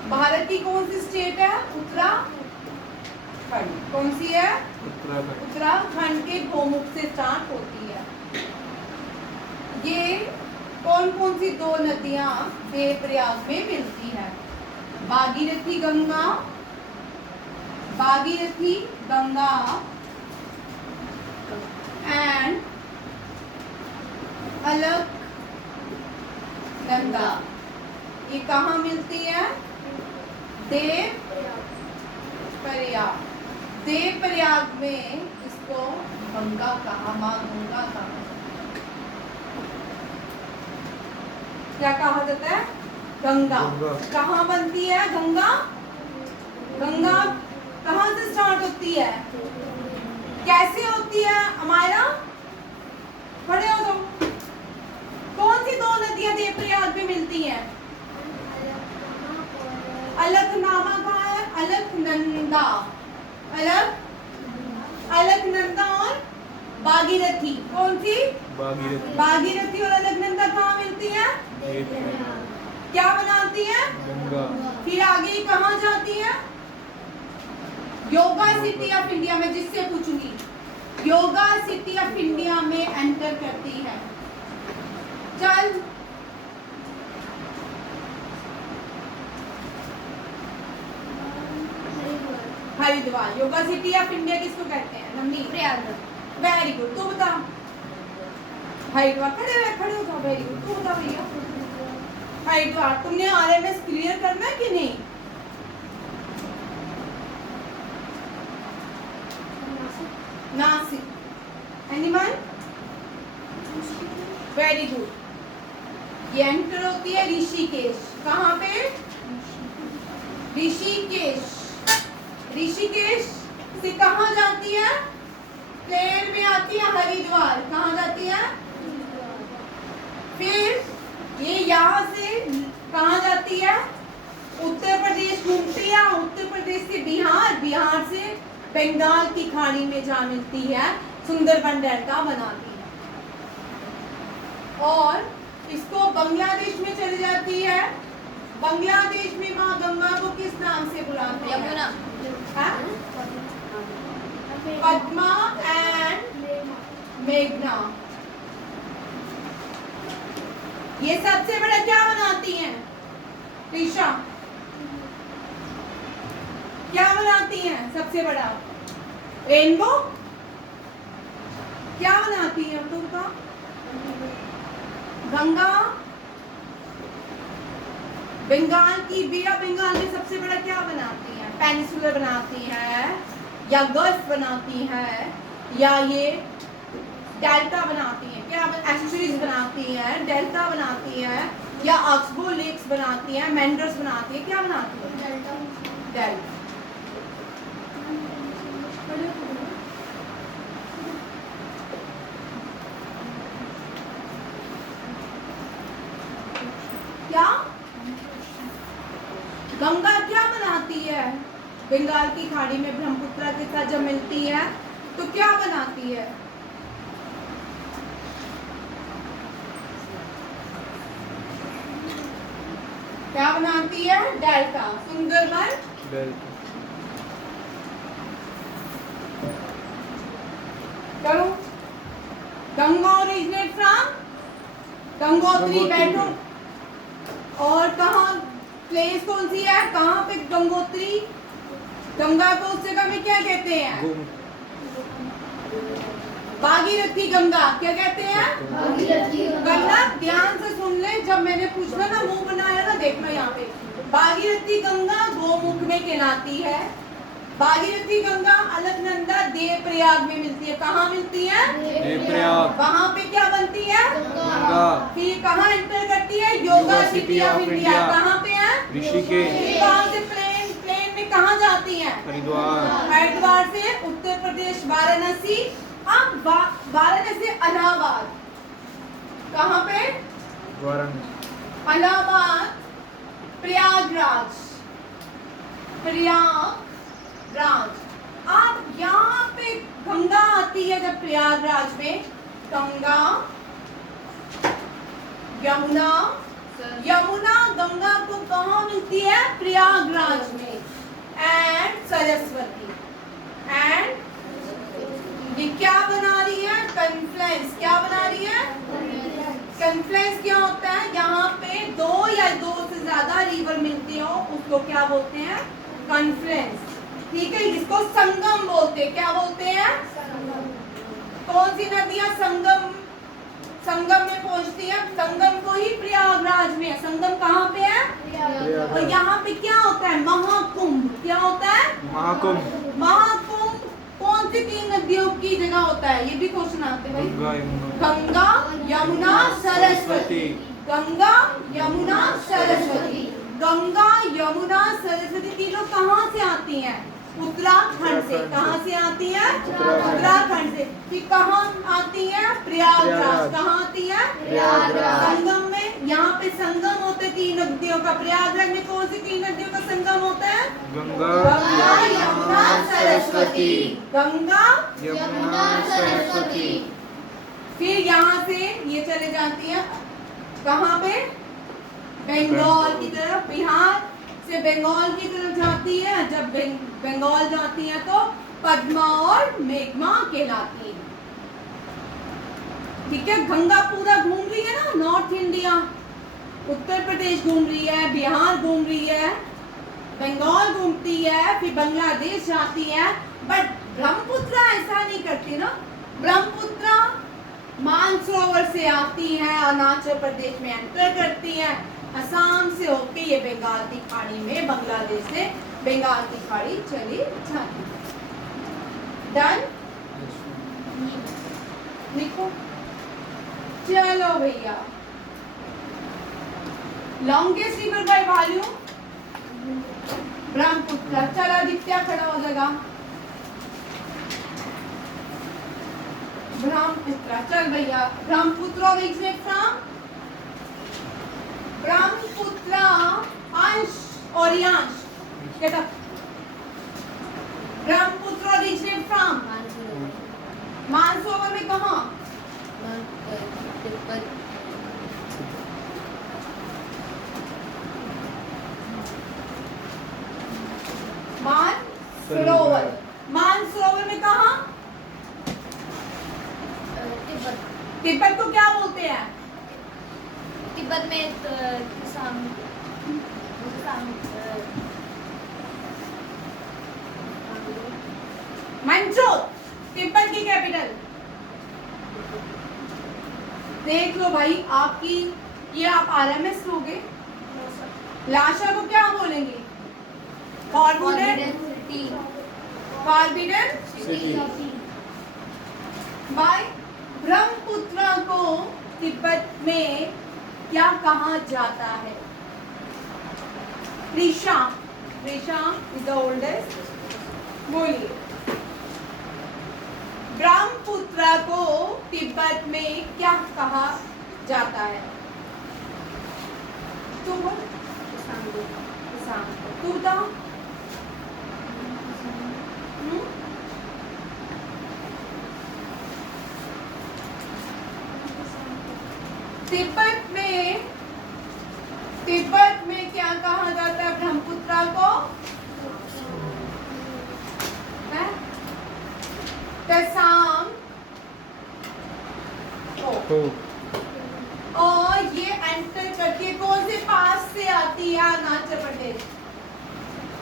भारत की कौन सी स्टेट है? उत्तराखंड। कौन सी है? उत्तराखंड। उत्तराखंड के गोमुख से स्टार्ट होती है। ये कौन कौन सी दो नदियां देवप्रयाग में मिलती है? भागीरथी गंगा, भागीरथी गंगा एंड अलकनंदा। ये कहाँ मिलती है? देवप्रयाग। देवप्रयाग में इसको गंगा कहा, माँ गंगा कहा। क्या कहा जाता है? गंगा। गंगा। कहाँ बनती है गंगा? गंगा कहाँ से स्टार्ट होती है? कैसे होती है? अमायरा खड़े हो जाओ। कौन सी दो नदियां देवप्रयाग में मिलती हैं? अलकनंदा कहाँ है? अलकनंदा, अलकनंदा और भागीरथी। कौन सी? भागीरथी। भागीरथी और अलकनंदा कहाँ मिलती है? क्या बनाती है? गंगा। फिर आगे कहाँ जाती है? योगा सिटी ऑफ इंडिया में, जिससे पूछूंगी, योगा सिटी ऑफ इंडिया में एंटर करती है। चल Haridwar. Yoga city of India किसको कहते हैं? नमनी। प्रयागराज। Very good. तू बता। हरिद्वार। खड़े हो जाओ। Very good. तू बता भैया। हरिद्वार। तुमने आरएमएस क्लियर करना है कि नहीं? नासिक। एनीवन? Very good. ये एंटर होती है ऋषिकेश। कहाँ पे? ऋषिकेश। ऋषिकेश से कहाँ जाती है? प्लेन में आती है हरिद्वार। कहाँ जाती है? फिर ये यहाँ से कहाँ जाती है? उत्तर प्रदेश घूमती है। उत्तर प्रदेश से बिहार, बिहार से बंगाल की खाड़ी में जा मिलती है, सुंदरबन डेल्टा बनाती है। और इसको बांग्लादेश में चली जाती है। बांग्लादेश में माँ गंगा को किस नाम से बुलाते हैं? यमुना। हाँ? पद्मा एंड मेघना। ये सबसे बड़ा क्या बनाती हैं? ऋषा क्या बनाती हैं? सबसे बड़ा रेनबो। क्या बनाती है? तो बता। गंगा बंगाल की, बे ऑफ बंगाल में सबसे बड़ा क्या बनाती है? पेनिसुलर बनाती है, या गल्फ बनाती है, या ये डेल्टा बनाती है। क्या एस्चुरीज बनाती है, डेल्टा बनाती है, या ऑक्सबो लेक्स बनाती है, मेंडर्स बनाती है। क्या बनाती है? डेल्टा। क्या गंगा क्या बनाती है? बंगाल की खाड़ी में ब्रह्मपुत्र के साथ जब मिलती है तो क्या बनाती है? क्या बनाती है? डेल्टा। सुंदरबन। डेल्टा। चलो, गंगा ओरिजिनेट फ्रॉम गंगोत्री। बैठो। और कहाँ प्लेस कौन सी है? कहाँ पे गंगोत्री? गंगा को उस जगह में क्या कहते हैं? भागीरथी गंगा। क्या कहते हैं? भागीरथी गंगा। ध्यान से सुन ले, जब मैंने पूछना ना मुंह बनाया ना, देखना यहाँ पे। भागीरथी गंगा गोमुख में कहलाती है। भागीरथी गंगा अलकनंदा देवप्रयाग में मिलती है। कहाँ मिलती है? देवप्रयाग। वहाँ पे क्या बनती है? गंगा। फिर कहाँ एंटर करती है? Yoga city of India. कहाँ पे है? ऋषिकेश कहाँ से प्लेन प्लेन में कहाँ जाती हैं? हरिद्वार हरिद्वार से उत्तर प्रदेश वाराणसी। अब वाराणसी से इलाहाबाद, कहाँ पे? वाराणसी इलाहाबाद, प्रयागराज, प्रयागराज। अब यहाँ पे गंगा आती है जब प्रयागराज में, गंगा, यमुना, यमुना गंगा को कहाँ मिलती है? प्रयागराज में। एंड सरस्वती, एंड ये क्या बना रही है? कन्फ्लुएंस। क्या बना रही है? कन्फ्लुएंस क्या होता है? यहाँ पे दो या दो से ज्यादा रिवर मिलती हो उसको क्या बोलते हैं? कन्फ्लुएंस। ठीक है, इसको संगम बोलते हैं। क्या बोलते हैं? कौन सी नदियां संगम में पहुंचती है? संगम को ही प्रयागराज में है। संगम कहाँ पे है? और यहाँ पे क्या होता है? महाकुंभ। क्या होता है? महाकुंभ महाकुंभ कौन सी तीन नदियों की जगह होता है? ये भी क्वेश्चन आते हैं भाई। गंगा गंगा यमुना यमुना सरस्वती। गंगा यमुना सरस्वती। गंगा यमुना सरस्वती तीनों कहाँ से आती हैं? उत्तराखंड से। कहाँ से आती है? उत्तराखंड से। कि कहाँ आती है? प्रयागराज। कहाँ आती है? प्रयागराज। संगम में, यहाँ पे संगम होते तीन नदियों का। प्रयागराज में कौन सी तीन नदियों का संगम होता है? गंगा गंगा यमुना सरस्वती। गंगा यमुना सरस्वती। फिर यहाँ से ये चले जाती है कहाँ पे? बंगाल की तरफ। बिहार से बंगाल की तरफ जाती है। जब बंगाल जाती है तो पद्मा और मेघमा कहलाती है। ठीक है, गंगा पूरा घूम रही है ना, नॉर्थ इंडिया, उत्तर प्रदेश घूम रही है, बिहार घूम रही है, बंगाल घूमती है, फिर बांग्लादेश जाती है। बट ब्रह्मपुत्र ऐसा नहीं करती ना। ब्रह्मपुत्र मानसरोवर से आती है, अरुणाचल प्रदेश में एंटर करती है, असम से होके ये बंगाल की खाड़ी में, बांग्लादेश से बंगाल की खाड़ी चली जाती है। डन? लिखो। चलो भैया, longest river by volume Brahmaputra. चलो आदित्य खड़ा हो जाएगा। ब्रह्मपुत्र। चल भैया, ब्रह्मपुत्र originates from ब्रह्मपुत्र अंश और यांश। Get up. Brahmaputra originates from Mansarovar में कहाँ? मानसरोवर। मानसरोवर में कहाँ? तिब्बत को क्या बोलते हैं? तिब्बत में मंचो, तिब्बत की कैपिटल। देख लो भाई, आपकी ये आप आरएमएस लोगे। लाशा को क्या बोलेंगे? Forbidden city. बाय ब्रह्मपुत्र को तिब्बत में क्या कहा जाता है? त्रिशाम। त्रिशाम इज द ओल्डेस्ट। बोलिए। ब्रह्मपुत्र को तिब्बत में क्या कहा जाता है? तू बोल। तू बताओ। तिब्बत में क्या कहा जाता है ब्रह्मपुत्र को? तसाम। और ये एंटर करके कौन से पास से आती है? अरुणाचल प्रदेश।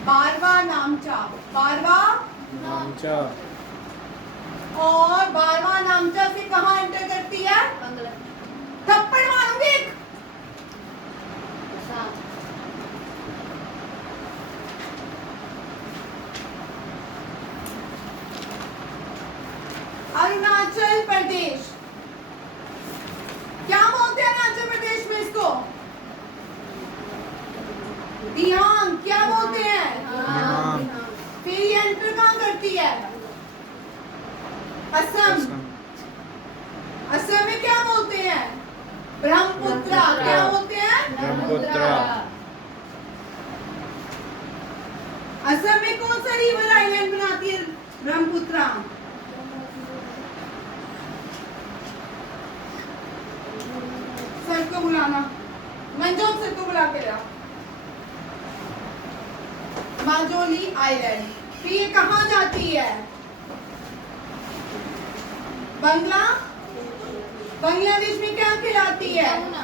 बारवा नामचा। बारवा नामचा। और बारवा नामचा से कहाँ एंटर करती है? थप्पड़ मारूंगी। अरुणाचल प्रदेश। क्या बोलते हैं अरुणाचल प्रदेश में इसको? दिहांग क्या बोलते हैं? दिहांग। फिर ये एंटर कहाँ करती है? असम। असम में क्या बोलते हैं? ब्रह्मपुत्रा। क्या बोलते हैं? ब्रह्मपुत्रा। असम में कौन सा रिवर आइलैंड बनाती है ब्रह्मपुत्रा? सर को बुलाना, मंजोत सर को बुला के लाओ। माजोली आइलैंड। फिर ये कहाँ जाती है? बांग्लादेश में क्या कहलाती है? यमुना।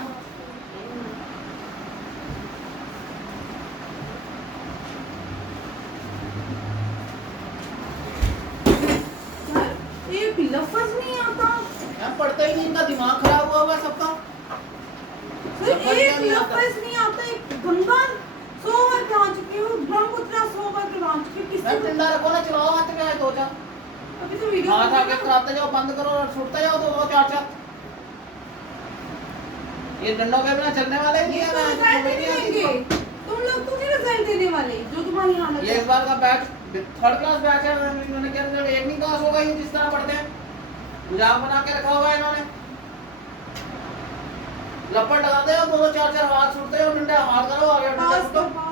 सर एक लफ्ज नहीं आता। मैं पढ़ता ही नहीं, इनका दिमाग खराब हुआ हुआ है सबका। सर एक लफ्ज नहीं आता। एक गंगा 100 बार कहा चुकी हूँ, ब्रह्मपुत्रा 100 बार कहा चुकी हूँ। मैं किससे डंडा रखो ना, चलाओ हाथ में आए दो चार। अभी तो वीडियो हाथ आगे कराते जाओ, बंद करो और छूटते जाओ दो चार चार। ये डंडों के बिना चलने वाले ही नहीं ये है। तो मैं रिजल्ट समझ नहीं नहीं देंगे। आती। तुम लोग तो नहीं रिजल्ट देने वाले जो तुम्हारी हालत ये है। इस बार का बैच थर्ड क्लास बैच है। इन्होंने क्या रिजल्ट एक नहीं पास होगा, ये जिस तरह पढ़ते हैं मजाक बना के रखा होगा इन्होंने। लपट लगाते हो, दो चार चार हाथ छूटते हो, डंडे हाथ करो आगे, डंडे पास छूटो। तो